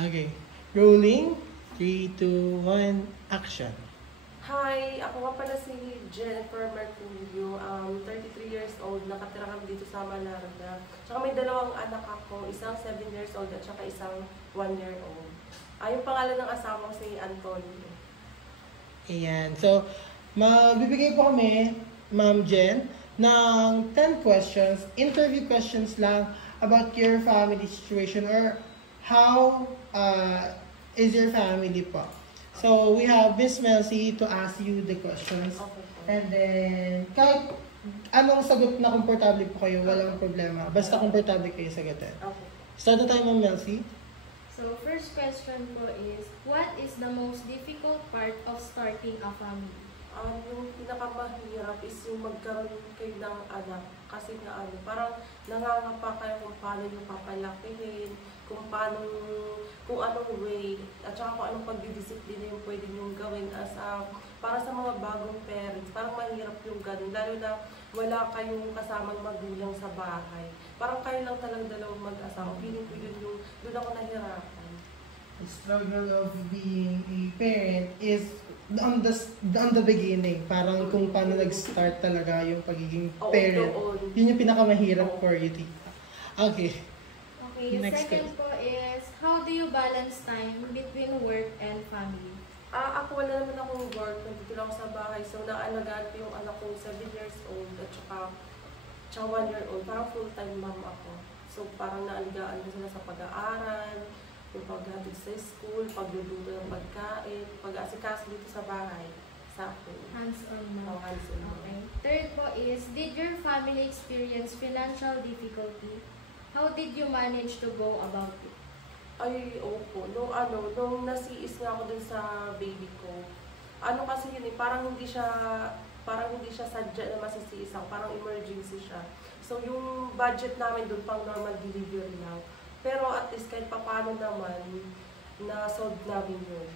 Okay. Rolling. 3, 2, 1, action. Hi, ako nga pala si Jennifer Merculio, 33 years old, nakatira kami dito sa Malarga. Tsaka may dalawang anak ako, isang 7 years old at saka isang 1 year old. Yung pangalan ng asawa ko si Antonio. Ayan. So, magbibigay po kami, Ma'am Jen, ng 10 questions, interview questions lang about your family situation or how is your family po. So, we have Miss Melcy to ask you the questions. Okay po. And then, kahit anong sagot na komportable po kayo, walang problema. Basta komportable kayo sagutin. Okay. Start na tayo, Ma'am Melcy. So, first question po is, what is the most difficult part of starting a family? Yung pinakamahirap is yung magkaroon kayo ng anak. Kasi nga parang nangangapa kayo kung paano yung papalakihin, kung anong way, at saka kung anong pagdidisiplina yung pwede nyo gawin as para sa mga bagong parents. Parang mahirap yung ganun, lalo na wala kayong kasamang magulang sa bahay. Parang kayo lang talagang dalawang mag-asawa. Feeling ko doon ako nahirapan. The struggle of being a parent is on the beginning. Parang kung paano nag-start talaga yung pagiging parent. Yun yung pinakamahirap for you, Tita. Okay. Okay, the Next second po is, how do you balance time between work and family? Ako wala naman akong work, nandito lang ako sa bahay. So, naalagaan ko yung anak ko 7 years old at saka 1 year old. Parang full-time mom ako. So, parang naalagaan ko sila sa pag-aaral, yung paghatid sa school, pagluluto ng pagkain, pag-asikaso dito sa bahay, sa akin. Hands-on mo. Hands-on. Okay. Third po is, did your family experience financial difficulty? How did you manage to go about it? Ay, opo. Nung nasiis nga ako dun sa baby ko, kasi yun parang hindi siya sadya na masisiis ako, parang emergency siya. So, yung budget namin dun pang normal delivery lang. Pero at least kahit paano naman, na-solve namin yun.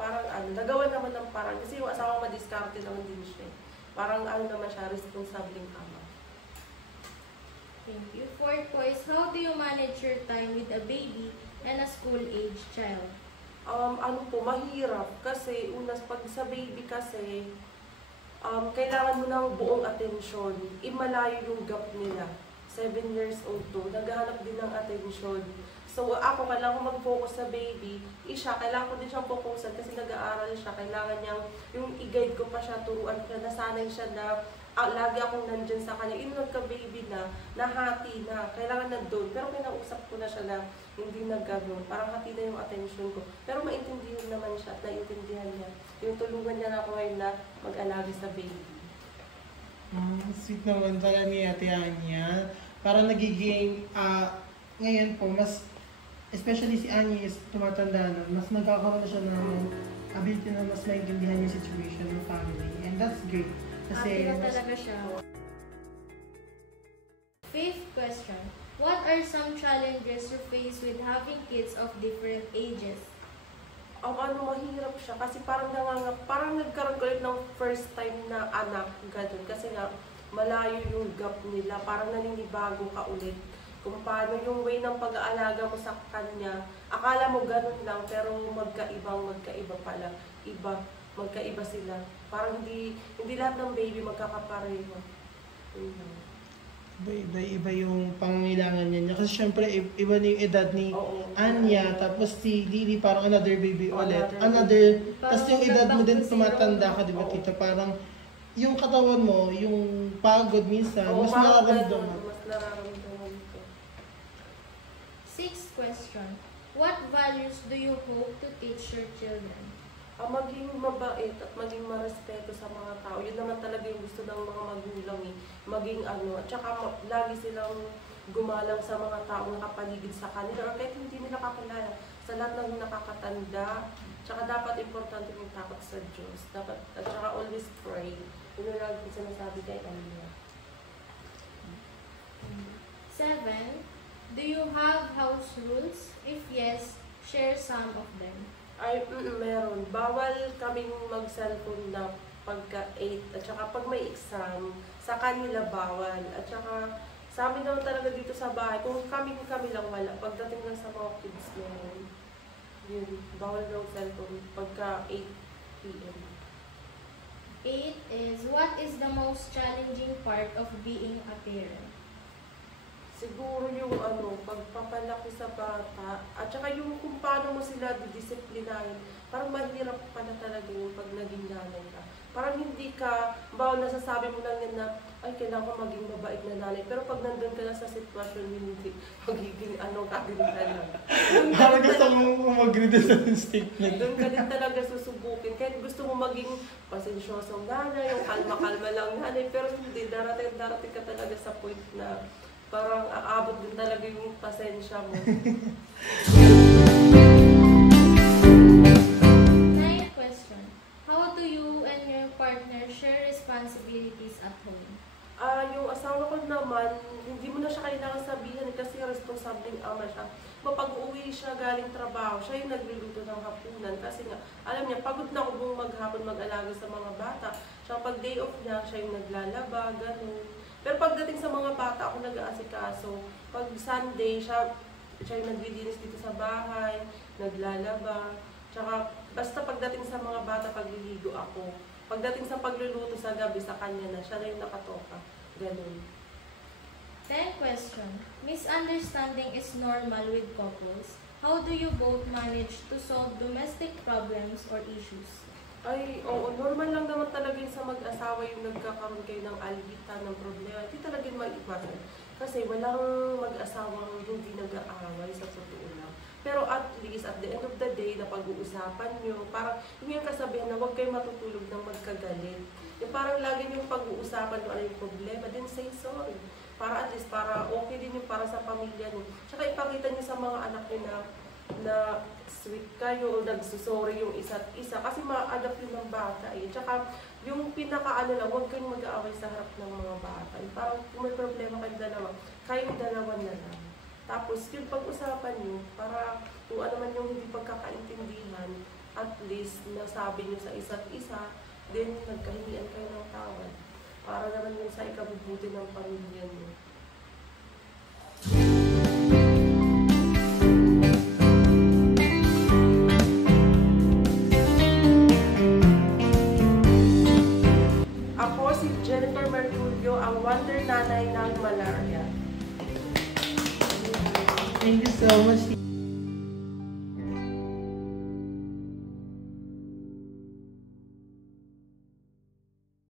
Parang nagawa naman ng parang, kasi yung asawa madiskarte naman din siya. Parang naman siya, responsibleng ama. Thank you. Fourth po is, how do you manage your time with a baby and a school-age child? Mahirap. Kasi pag sa baby kasi, kailangan mo ng buong atensyon. Malayo yung gap nila. 7 years old to, naghahanap din ng attention. So ako, kailangan ko mag-focus sa baby. Kailangan ko din siyang focusan kasi nag-aaral siya. Kailangan niyang, yung i-guide ko pa siya, turuan ko siya, nasanay siya na lagi akong nandyan sa kanya. Nagka-baby na, nahati na, kailangan na doon. Pero kinausap ko na siya na hindi nagagawin. Parang hati na yung attention ko. Pero maintindihan naman siya at naiintindihan niya. Yung tulungan niya na ako ngayon na mag-alaga sa baby. Sweet naman pala ni Ate Anya. Para nagiging, ngayon po, especially si Anya is tumatanda na, mas nagkakaroon na siya ng ability na mas maintindihan yung situation ng family. And that's great. Kasi, talaga siya. Fifth question. What are some challenges you face with having kids of different ages? Mahirap siya kasi parang nagkaroon ko ulit ng first time na anak, ganun. Kasi nga, malayo yung gap nila, parang naninibago ka ulit. Kung paano yung way ng pag-aalaga mo sa kanya, akala mo ganun lang, pero magkaiba pala. Magkaiba sila. Parang hindi lahat ng baby magkakapareho. iba yung pangangailangan niya. Kasi syempre, iba na yung edad ni Anya, tapos si Lily parang another baby ulit. Tapos yung edad mo din tumatanda ka, di ba, tita? Parang yung katawan mo, yung pagod minsan, mas nararamdaman. ko. Sixth question. What values do you hope to teach your children? Maging mabait at maging marespeto sa mga tao. Yun naman talaga yung gusto ng mga magulang Maging at saka lagi silang gumalang sa mga tao nakapaligid sa kanila or kahit hindi nila kakilala. Sa lahat ng nakakatanda, tsaka dapat importante yung takot sa Diyos. At saka always pray. Yun yung lagi sinasabi kay Anya. 7. Do you have house rules? If yes, share some of them. Meron. Bawal kaming mag-cellphone na pagka 8 at saka pag may exam, sa kanila bawal. At saka sa amin naman talaga dito sa bahay, kung kami lang wala, pagdating lang sa mga kids meron. Yun, bawal daw cellphone pagka 8 p.m. 8 is, what is the most challenging part of being a parent? Siguro yung pagpapalaki sa bata, at saka yung kung paano mo sila didisiplinahin, parang mahirap pala talaga yung pag naging nanay ka. Parang hindi ka, bawal nasasabi mo lang yan na, ay, kailangan ko maging mabait na nanay. Pero pag nandun ka na sa sitwasyon, hindi, magiging ka din talaga. Parang gusto mo mag-read sa statement. Doon ka din talaga susubukin. Kahit gusto mo maging pasensyosong nanay, yung kalma-kalma lang nanay, pero hindi, darating ka talaga sa point na parang aabot din talaga yung pasensya mo. Ninth question. How do you and your partner share responsibilities at home? Yung asawa ko naman, hindi mo na siya kailangan sabihan kasi responsableng ama siya. Mapag-uwi siya galing trabaho, siya yung nagluluto ng hapunan kasi nga, alam niya, pagod na ako buong maghapon mag-alaga sa mga bata. Siya pag day off niya, siya yung naglalaba, ganun. Pero pagdating sa mga bata, ako nag-aasikaso. Pag Sunday, siya yung naglilinis dito sa bahay, naglalaba. Tsaka, basta pagdating sa mga bata, pagliligo ako. Pagdating sa pagluluto sa gabi, sa kanya na, siya na yung nakatoka. Ganun. 10th question. Misunderstanding is normal with couples. How do you both manage to solve domestic problems or issues? Ay, oo, normal lang naman talaga yung sa mag-asawa yung nagkakaroon kayo ng alitan, ng problema. Hindi talaga yung maiwasan. Kasi walang mag-asawang hindi nag-aaway sa totoo lang. Pero at least, at the end of the day, na pag-uusapan nyo, parang yung kasabihan na huwag kayo matutulog ng magkagalit. Yung parang lagi yung pag-uusapan nyo ano yung problema, then say sorry. Para at least, para okay din yung para sa pamilya nyo. Tsaka ipakita nyo sa mga anak nyo na sweet kayo o nagsusorry yung isa't isa. Kasi ma-adapt yun ng bata eh. Tsaka yung pinaka-ano lang, huwag kayong mag-aaway sa harap ng mga bata. Yung parang kung may problema kayong dalawa, kayong dalawa na lang. Tapos yung pag-usapan nyo, para kung ano man yung hindi pagkakaintindihan, at least nasabi nyo sa isa't isa, then nagkahingian kayo ng tawad. Para naman yung sa ikabubuti ng pamilya nyo. Ako si Jennifer Mercurio, ang wonder nanay ng malaria. Thank you so much.